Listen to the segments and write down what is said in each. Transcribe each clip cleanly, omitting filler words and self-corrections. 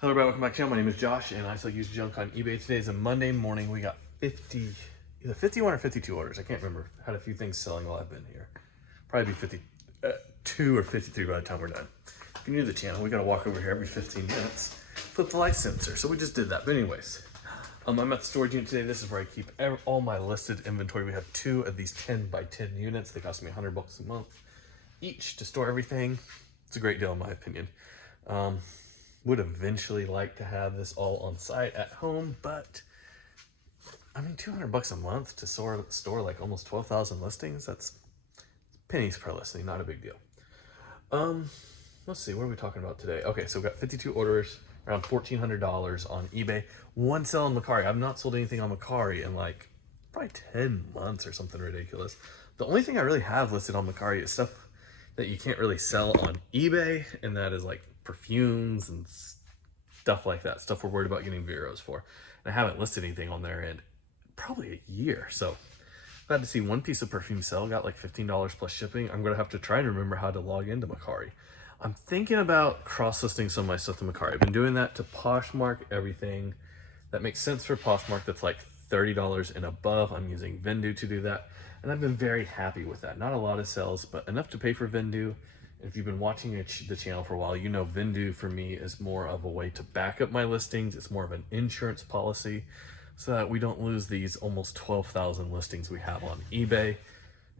Hello everybody, welcome back to the channel. My name is Josh and I sell used junk on eBay. Today is a Monday morning. We got either 51 or 52 orders. I can't remember. Had a few things selling while I've been here. Probably be 52 or 53 by the time we're done. If you're new to the channel, we got to walk over here every 15 minutes, flip the light sensor. So we just did that. But anyways, I'm at the storage unit today. This is where I keep all my listed inventory. We have 2 of these 10 by 10 units. They cost me $100 a month each to store everything. It's a great deal in my opinion. Would eventually like to have this all on site at home, but I mean, $200 a month to store like almost 12,000 listings. That's pennies per listing, not a big deal. Let's see, what are we talking about today? Okay, so we got 52 orders, around $1,400 on eBay. One sell on Mercari. I've not sold anything on Mercari in like probably 10 months or something ridiculous. The only thing I really have listed on Mercari is stuff that you can't really sell on eBay, and that is like perfumes and stuff like that, stuff we're worried about getting Veros for. And I haven't listed anything on there in probably a year. So glad to see one piece of perfume sell, got like $15 plus shipping. I'm gonna have to try and remember how to log into Mercari. I'm thinking about cross-listing some of my stuff to Mercari. I've been doing that to Poshmark, everything that makes sense for Poshmark that's like $30 and above. I'm using Vendoo to do that, and I've been very happy with that. Not a lot of sales, but enough to pay for Vendoo. If you've been watching the channel for a while, you know Vendoo for me is more of a way to back up my listings. It's more of an insurance policy so that we don't lose these almost 12,000 listings we have on eBay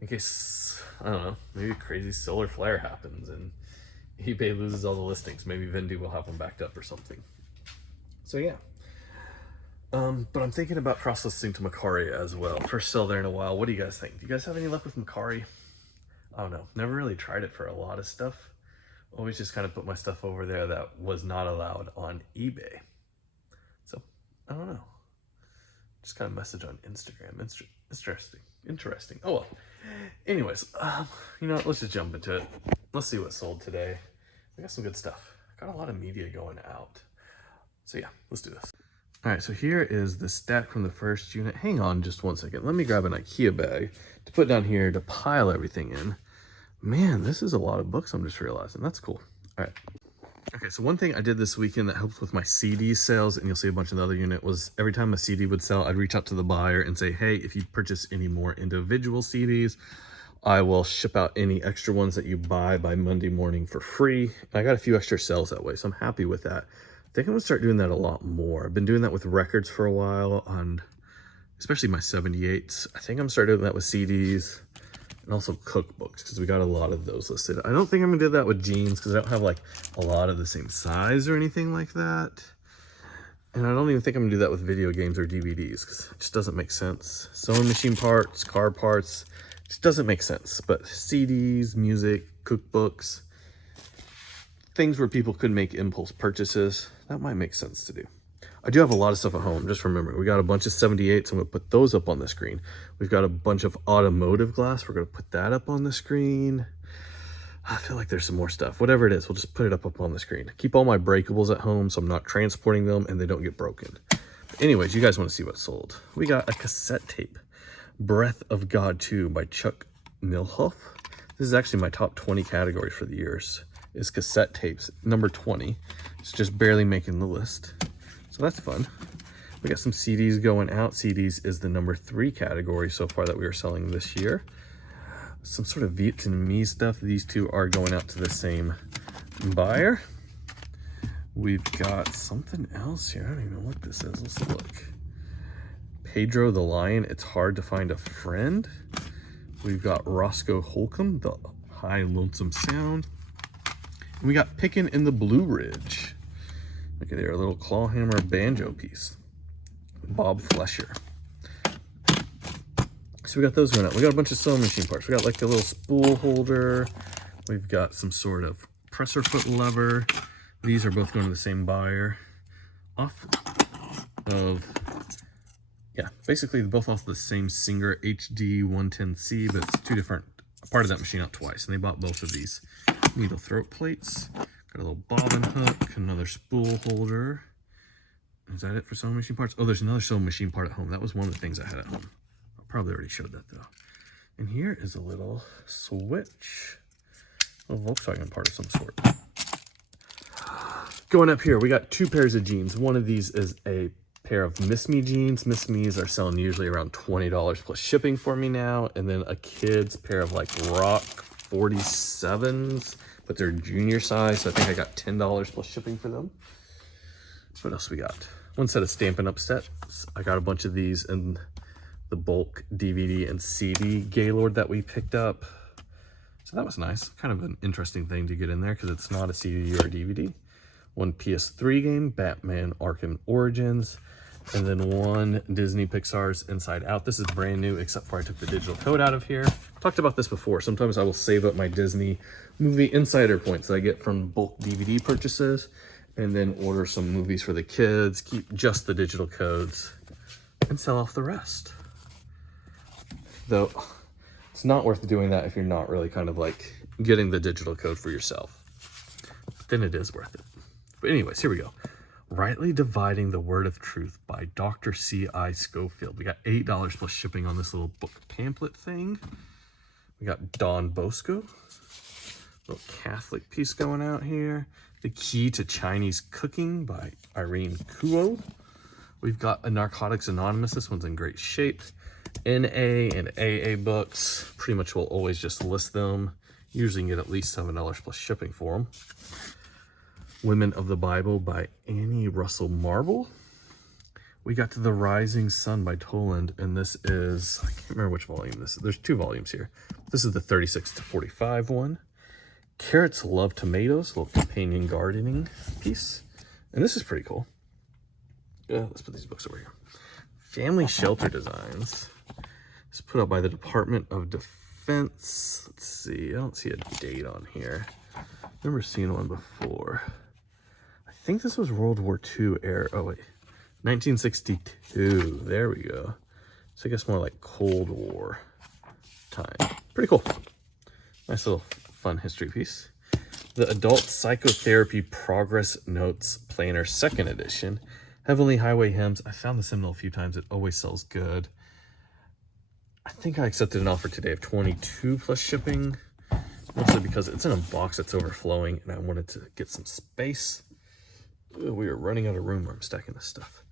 in case, I don't know, maybe a crazy solar flare happens and eBay loses all the listings. Maybe Vendoo will have them backed up or something. So yeah. But I'm thinking about cross-listing to Mercari as well. First sell there in a while. What do you guys think? Do you guys have any luck with Mercari? I don't know. Never really tried it for a lot of stuff. Always just kind of put my stuff over there that was not allowed on eBay. So, I don't know. Just kind of message on Instagram. Interesting. Oh well. Anyways, you know what? Let's just jump into it. Let's see what sold today. We got some good stuff. Got a lot of media going out. So yeah, let's do this. All right, so here is the stack from the first unit. Hang on just one second. Let me grab an IKEA bag to put down here to pile everything in. Man, this is a lot of books, I'm just realizing. That's cool. All right. Okay, so one thing I did this weekend that helps with my CD sales, and you'll see a bunch of the other unit, was every time a CD would sell, I'd reach out to the buyer and say, hey, if you purchase any more individual CDs, I will ship out any extra ones that you buy by Monday morning for free. And I got a few extra sales that way, so I'm happy with that. I think I'm gonna start doing that a lot more. I've been doing that with records for a while, on especially my 78s. I think I'm starting doing that with CDs and also cookbooks, because we got a lot of those listed. I don't think I'm gonna do that with jeans because I don't have like a lot of the same size or anything like that. And I don't even think I'm gonna do that with video games or DVDs because it just doesn't make sense. Sewing machine parts, car parts, just doesn't make sense. But CDs, music, cookbooks, things where people could make impulse purchases, that might make sense to do. I do have a lot of stuff at home. Just remember, we got a bunch of 78s. I'm gonna put those up on the screen. We've got a bunch of automotive glass. We're gonna put that up on the screen. I feel like there's some more stuff. Whatever it is, we'll just put it up on the screen. Keep all my breakables at home so I'm not transporting them and they don't get broken. But anyways, you guys wanna see what's sold. We got a cassette tape, Breath of God 2 by Chuck Milhoff. This is actually my top 20 category for the years. Is cassette tapes, number 20. It's just barely making the list. So that's fun. We got some CDs going out. CDs is the number 3 category so far that we are selling this year. Some sort of Vietnamese stuff. These two are going out to the same buyer. We've got something else here. I don't even know what this is. Let's look. Pedro the Lion, It's Hard to Find a Friend. We've got Roscoe Holcomb, The High Lonesome Sound. And we got Pickin' in the Blue Ridge. Look at there, a little clawhammer banjo piece. Bob Flesher. So we got those going out. We got a bunch of sewing machine parts. We got like a little spool holder. We've got some sort of presser foot lever. These are both going to the same buyer. Off of, yeah, basically both off the same Singer HD 110C, but it's two different, part of that machine out twice. And they bought both of these needle throat plates. Got a little bobbin hook, another spool holder. Is that it for sewing machine parts? Oh, there's another sewing machine part at home. That was one of the things I had at home. I probably already showed that though. And here is a little switch, a little Volkswagen part of some sort. Going up here, we got 2 pairs of jeans. One of these is a pair of Miss Me jeans. Miss Me's are selling usually around $20 plus shipping for me now. And then a kid's pair of like Rock 47s, but they're junior size. So I think I got $10 plus shipping for them. What else we got? One set of Stampin' Up sets. I got a bunch of these in the bulk DVD and CD Gaylord that we picked up. So that was nice. Kind of an interesting thing to get in there because it's not a CD or a DVD. One PS3 game, Batman Arkham Origins, and then one Disney Pixar's Inside Out. This is brand new, except for I took the digital code out of here. Talked about this before. Sometimes I will save up my Disney movie insider points that I get from bulk DVD purchases, and then order some movies for the kids, keep just the digital codes, and sell off the rest. Though, it's not worth doing that if you're not really kind of like getting the digital code for yourself. Then it is worth it. But anyways, here we go. Rightly Dividing the Word of Truth by Dr. C.I. Schofield. We got $8 plus shipping on this little book pamphlet thing. We got Don Bosco. Little Catholic piece going out here. The Key to Chinese Cooking by Irene Kuo. We've got a Narcotics Anonymous. This one's in great shape. NA and AA books. Pretty much will always just list them. Usually you can get at least $7 plus shipping for them. Women of the Bible by Annie Russell Marble. We got to The Rising Sun by Toland, and this is, I can't remember which volume this is. There's 2 volumes here. This is the 36 to 45 one. Carrots Love Tomatoes, a little companion gardening piece. And this is pretty cool. Let's put these books over here. Family Shelter Designs. It's put out by the Department of Defense. Let's see, I don't see a date on here. I remember seeing one before. I think this was World War II era. Oh wait, 1962. There we go. So I guess more like Cold War time. Pretty cool. Nice little fun history piece. The Adult Psychotherapy Progress Notes Planner 2nd edition. Heavenly Highway Hymns. I found this hymnal a few times. It always sells good. I think I accepted an offer today of $22 plus shipping. Mostly because it's in a box that's overflowing and I wanted to get some space. Ooh, we are running out of room where I'm stacking this stuff.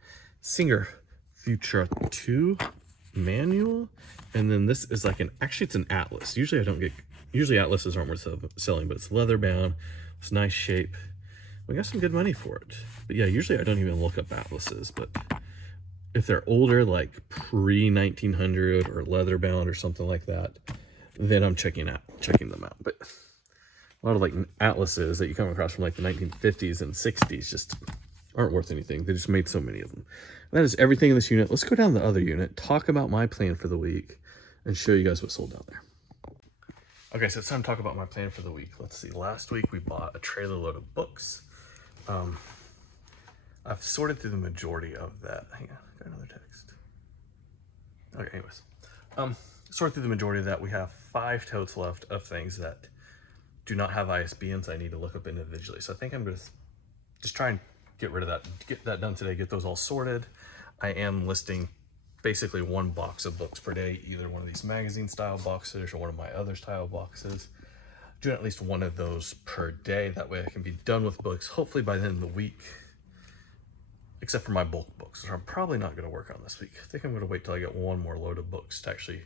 Singer Future 2 manual. And then this is like actually it's an atlas. Usually atlases aren't worth selling, but it's leather bound. It's nice shape. We got some good money for it. But yeah, usually I don't even look up atlases, but if they're older, like pre-1900 or leather bound or something like that, then I'm checking them out. But a lot of like atlases that you come across from like the 1950s and 60s just aren't worth anything. They just made so many of them. And that is everything in this unit. Let's go down to the other unit, talk about my plan for the week, and show you guys what sold down there. Okay, so it's time to talk about my plan for the week. Let's see. Last week we bought a trailer load of books. I've sorted through the majority of that. Hang on, got another text. Okay, anyways. Sort through the majority of that. We have 5 totes left of things that do not have ISBNs I need to look up individually. So I think I'm going to just try and get rid of that, get that done today, get those all sorted. I am listing basically 1 box of books per day, either one of these magazine style boxes or one of my other style boxes. Doing at least 1 of those per day. That way I can be done with books hopefully by the end of the week, except for my bulk books, which I'm probably not going to work on this week. I think I'm going to wait till I get 1 more load of books to actually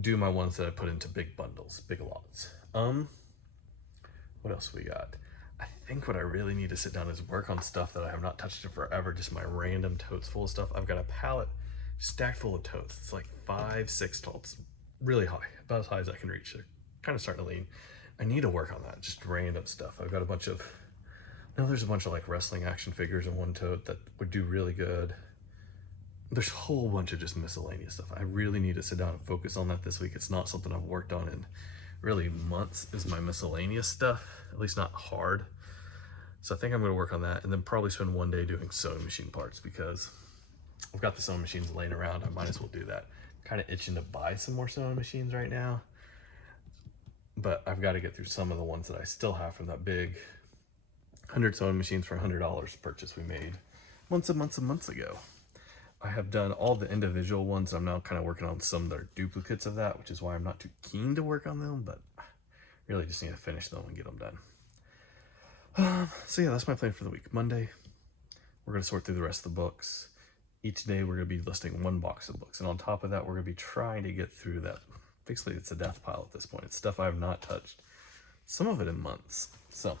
do my ones that I put into big bundles, big lots. What else we got? I think what I really need to sit down is work on stuff that I have not touched in forever, just my random totes full of stuff. I've got a pallet stacked full of totes. It's like 5-6 totes, really high, about as high as I can reach. They're kind of starting to lean. I need to work on that, just random stuff. I've got a bunch of, there's a bunch of like wrestling action figures in 1 tote that would do really good. There's a whole bunch of just miscellaneous stuff. I really need to sit down and focus on that this week. It's not something I've worked on in really months, is my miscellaneous stuff, at least not hard. So I think I'm going to work on that and then probably spend 1 day doing sewing machine parts because I've got the sewing machines laying around. I might as well do that. I'm kind of itching to buy some more sewing machines right now, but I've got to get through some of the ones that I still have from that big 100 sewing machines for $100 purchase we made months and months and months ago. I have done all the individual ones. I'm now kind of working on some that are duplicates of that, which is why I'm not too keen to work on them, but really just need to finish them and get them done. So yeah, that's my plan for the week. Monday, we're going to sort through the rest of the books. Each day we're going to be listing one box of books. And on top of that, we're going to be trying to get through that. Basically, it's a death pile at this point. It's stuff I have not touched. Some of it in months. So I'm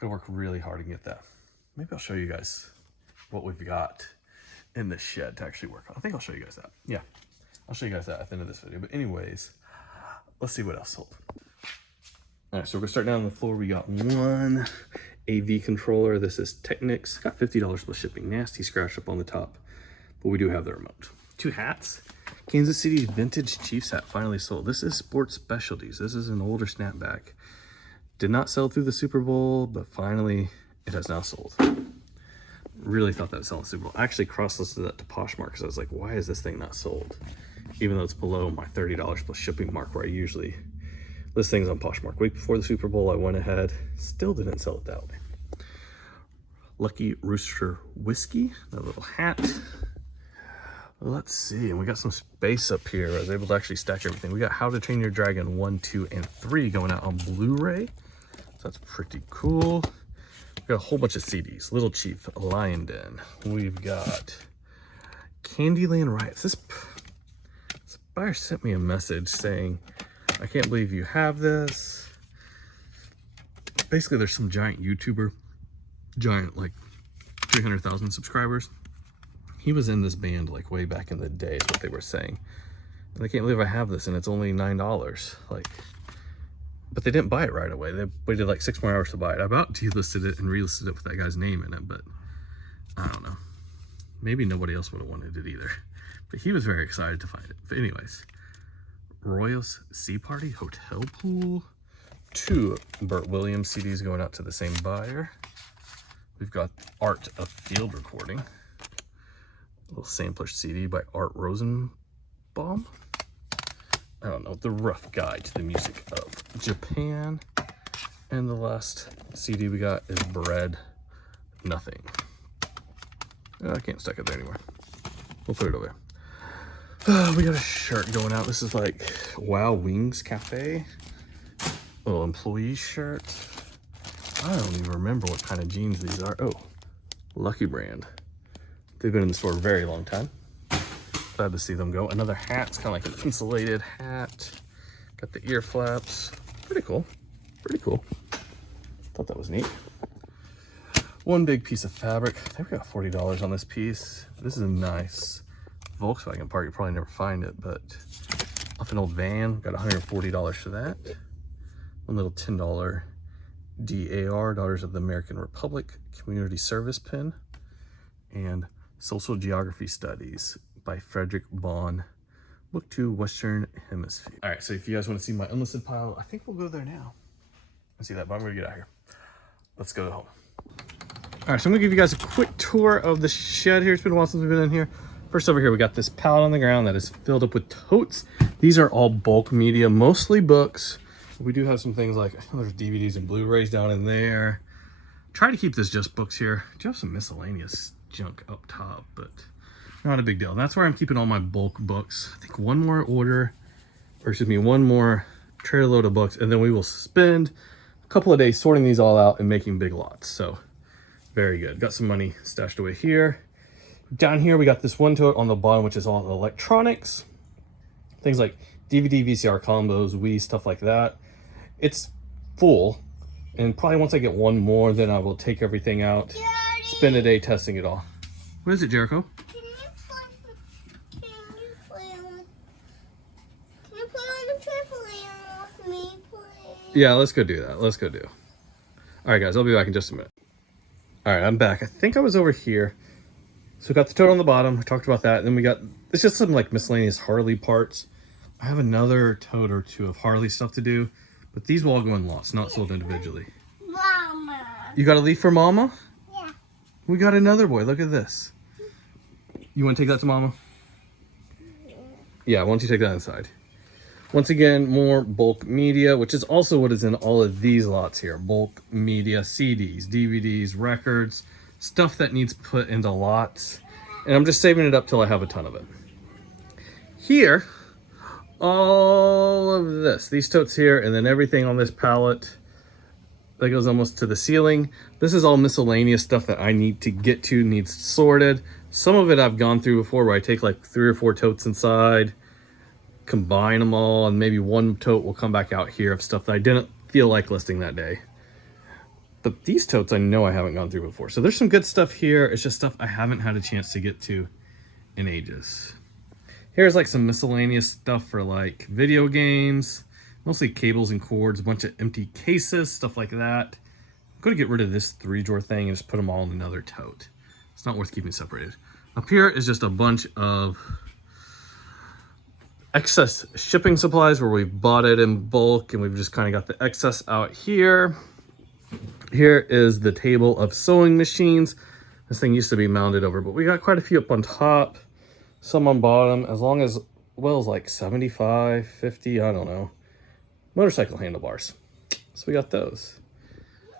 going to work really hard to get that. Maybe I'll show you guys what we've got in the shed to actually work on. I think I'll show you guys that. Yeah, I'll show you guys that at the end of this video. But anyways, let's see what else sold. All right, so we're going to start down on the floor. We got one AV controller. This is Technics. Got $50 plus shipping. Nasty scratch up on the top. But we do have the remote. 2 hats. Kansas City Vintage Chiefs hat finally sold. This is Sports Specialties. This is an older snapback. Did not sell through the Super Bowl, but finally it has now sold. Really thought that would sell in the Super Bowl. I actually cross-listed that to Poshmark because I was like, why is this thing not sold? Even though it's below my $30 plus shipping mark where I usually list things on Poshmark. Week before the Super Bowl, I went ahead. Still didn't sell it that way. Lucky Rooster Whiskey. That little hat. Let's see, and we got some space up here. I was able to actually stack everything. We got How to Train Your Dragon 1, 2, and 3 going out on Blu-ray. So that's pretty cool. We got a whole bunch of CDs. Little Chief, Lion Den. We've got Candyland Riots. This buyer sent me a message saying, I can't believe you have this. Basically, there's some giant YouTuber, like 300,000 subscribers. He was in this band like way back in the day is what they were saying. And I can't believe I have this and it's only $9. Like, but they didn't buy it right away. They waited like 6 more hours to buy it. I about delisted it and relisted it with that guy's name in it, but I don't know. Maybe nobody else would have wanted it either. But he was very excited to find it. But anyways, Royals Sea Party Hotel Pool. 2 Burt Williams CDs going out to the same buyer. We've got Art of Field Recording. A little sampler CD by Art Rosenbaum. I don't know, The Rough Guide to the Music of Japan. And the last CD we got is Bread Nothing. I can't stack it there anymore. We'll put it over there. We got a shirt going out. This is like Wow Wings Cafe. Little employee shirt. I don't even remember what kind of jeans these are. Oh, Lucky Brand. They've been in the store a very long time. Glad to see them go. Another hat. It's kind of like an insulated hat. Got the ear flaps. Pretty cool. Pretty cool. Thought that was neat. One big piece of fabric. I think we got $40 on this piece. This is a nice Volkswagen part. You'll probably never find it, but off an old van. Got $140 for that. One little $10 DAR, Daughters of the American Republic Community Service pin. And Social Geography Studies by Frederick Bond, Book 2, Western Hemisphere. All right, so if you guys want to see my unlisted pile, I think we'll go there now. Let's see that, but I'm gonna get out of here. Let's go home. All right, so I'm gonna give you guys a quick tour of the shed here. It's been a while since we've been in here. First over here, we got this pallet on the ground that is filled up with totes. These are all bulk media, mostly books. We do have some things like, there's DVDs and Blu-rays down in there. Try to keep this just books here. Do have some miscellaneous junk up top, but not a big deal. And that's where I'm keeping all my bulk books. I think one more trailer load of books, and then we will spend a couple of days sorting these all out and making big lots. So very good. Got some money stashed away here. Down here we got this one tote on the bottom, which is all the electronics, things like DVD, VCR combos, Wii, stuff like that. It's full, and probably once I get one more, then I will take everything out. Spend a day testing it all. What is it, Jericho? Can you play on the trampoline with me, please? Yeah, let's go do that. Let's go do. All right, guys, I'll be back in just a minute. All right, I'm back. I think I was over here. So we got the tote on the bottom. We talked about that. And then we got, it's just some like miscellaneous Harley parts. I have another tote or 2 of Harley stuff to do, but these will all go in lots, not sold individually. Mama. You got a leaf for Mama? Yeah. We got another boy. Look at this. You want to take that to Mama? Yeah, why don't you take that inside? Once again, more bulk media, which is also what is in all of these lots here. Bulk media, CDs, DVDs, records, stuff that needs put into lots. And I'm just saving it up till I have a ton of it. Here, all of this, these totes here, and then everything on this pallet that goes almost to the ceiling. This is all miscellaneous stuff that I need to get to, needs sorted. Some of it I've gone through before where I take like 3 or 4 totes inside, combine them all, and maybe one tote will come back out here of stuff that I didn't feel like listing that day. But these totes I know I haven't gone through before. So there's some good stuff here. It's just stuff I haven't had a chance to get to in ages. Here's like some miscellaneous stuff for like video games, mostly cables and cords, a bunch of empty cases, stuff like that. I'm going to get rid of this 3-drawer thing and just put them all in another tote. It's not worth keeping separated. Up here is just a bunch of excess shipping supplies where we've bought it in bulk and we've just kind of got the excess out here. Here is the table of sewing machines. This thing used to be mounted over, but we got quite a few up on top, some on bottom, as long as, well, as like 75, 50, I don't know. Motorcycle handlebars. So we got those.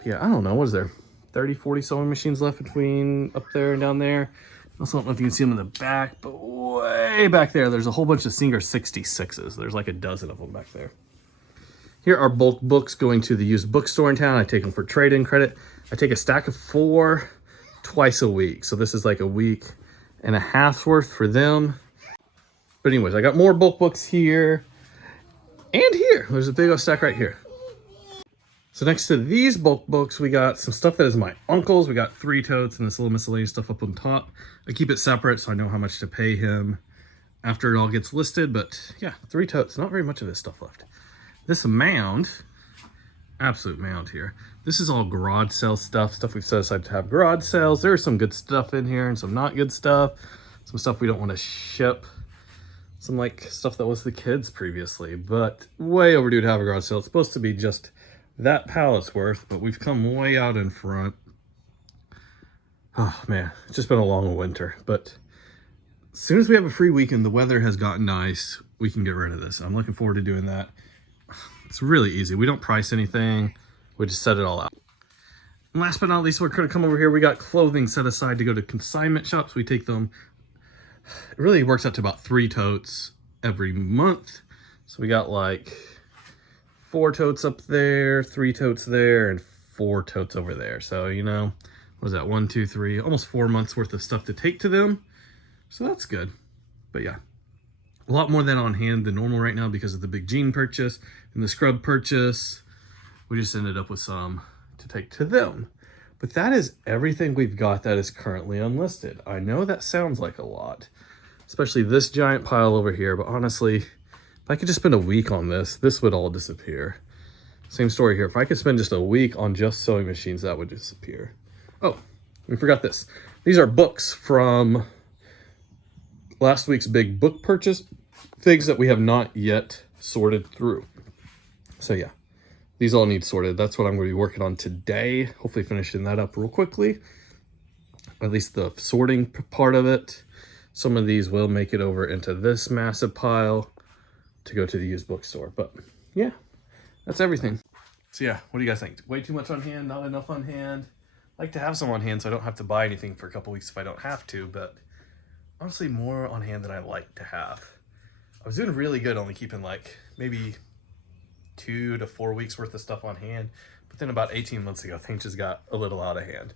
Yeah, I don't know, what is there? 30, 40 sewing machines left between up there and down there. I also don't know if you can see them in the back, but way back there, there's a whole bunch of Singer 66s. There's like a dozen of them back there. Here are bulk books going to the used bookstore in town. I take them for trade-in credit. I take a stack of 4 twice a week. So this is like a week and a half's worth for them. But anyways, I got more bulk books here and here. There's a big old stack right here. So next to these bulk books, we got some stuff that is my uncle's. We got 3 totes and this little miscellaneous stuff up on top. I keep it separate so I know how much to pay him after it all gets listed. But yeah, 3 totes, not very much of this stuff left. This mound, absolute mound here. This is all garage sale stuff we've set aside to have garage sales. There's some good stuff in here and some not good stuff. Some stuff we don't want to ship. Some like stuff that was the kids previously, but way overdue to have a garage sale. It's supposed to be just that pallet's worth, but we've come way out in front. Oh man, it's just been a long winter, but as soon as we have a free weekend, the weather has gotten nice, we can get rid of this. I'm looking forward to doing that. It's really easy. We don't price anything. We just set it all out. And last but not least, we're going to come over here. We got clothing set aside to go to consignment shops. We take them. It really works out to about 3 totes every month. So we got like 4 totes up there, 3 totes there, and 4 totes over there. So, you know, what was that? 1, 2, 3, almost 4 months worth of stuff to take to them. So that's good. But yeah, a lot more than on hand than normal right now because of the big jean purchase and the scrub purchase. We just ended up with some to take to them. But that is everything we've got that is currently unlisted. I know that sounds like a lot, especially this giant pile over here, but honestly, if I could just spend a week on this, this would all disappear. Same story here. If I could spend just a week on just sewing machines, that would disappear. Oh, we forgot this. These are books from last week's big book purchase, things that we have not yet sorted through. So yeah, these all need sorted. That's what I'm going to be working on today. Hopefully finishing that up real quickly. At least the sorting part of it. Some of these will make it over into this massive pile to go to the used bookstore. But yeah, that's everything. So yeah, what do you guys think? Way too much on hand, not enough on hand. I like to have some on hand so I don't have to buy anything for a couple weeks if I don't have to, but honestly more on hand than I like to have. I was doing really good only keeping like maybe 2 to 4 weeks worth of stuff on hand, but then about 18 months ago things just got a little out of hand.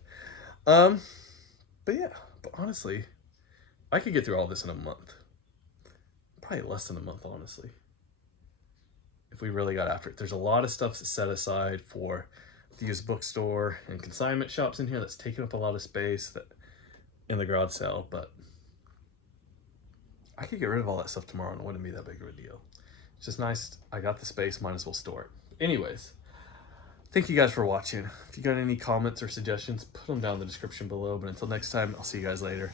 But yeah, but honestly I could get through all this in a month, probably less than a month honestly, if we really got after it. There's a lot of stuff set aside for the used bookstore and consignment shops in here that's taking up a lot of space that in the garage sale, but I could get rid of all that stuff tomorrow and it wouldn't be that big of a deal. It's just nice. I got the space, might as well store it. Anyways, thank you guys for watching. If you got any comments or suggestions, put them down in the description below. But until next time, I'll see you guys later.